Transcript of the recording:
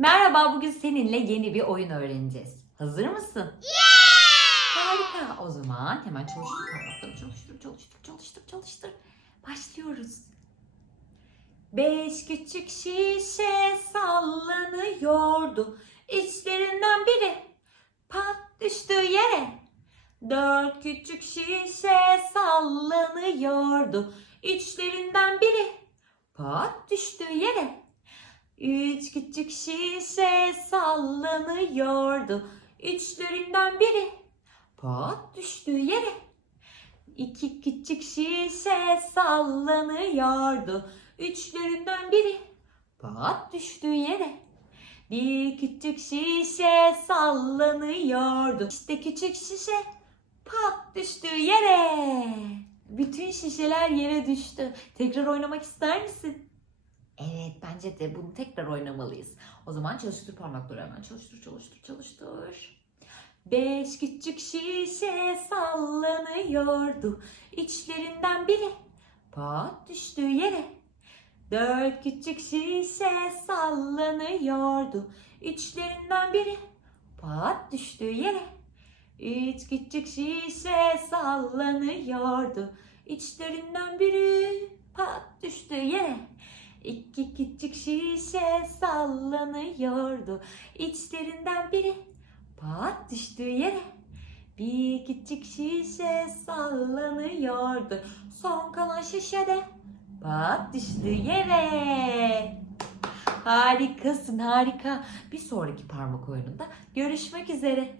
Merhaba, bugün seninle yeni bir oyun öğreneceğiz. Hazır mısın? Harika. O zaman hemen çalıştır parmaklarını çalıştır, çalıştır, çalıştır, çalıştır. Başlıyoruz. Beş küçük şişe sallanıyordu. İçlerinden biri pat düştü yere. Dört küçük şişe sallanıyordu. İçlerinden biri pat düştü yere. Üç küçük şişe sallanıyordu. İçlerinden biri pat düştü yere. İki küçük şişe sallanıyordu. Üçlerinden biri pat düştü yere. Bir küçük şişe sallanıyordu. İşte küçük şişe pat düştü yere. Bütün şişeler yere düştü. Tekrar oynamak ister misin? Evet bence de bunu tekrar oynamalıyız. O zaman çalıştır parmakları hemen çalıştır çalıştır çalıştır. Beş küçük şişe sallanıyordu. İçlerinden biri pat düştü yere. Dört küçük şişe sallanıyordu. İçlerinden biri pat düştü yere. Üç küçük şişe sallanıyordu. İçlerinden biri pat düştü yere. İki küçük şişe sallanıyordu. İçlerinden biri pat düştü yere. Bir küçük şişe sallanıyordu. Son kalan şişe de pat düştü yere. Harikasın harika. Bir sonraki parmak oyununda görüşmek üzere.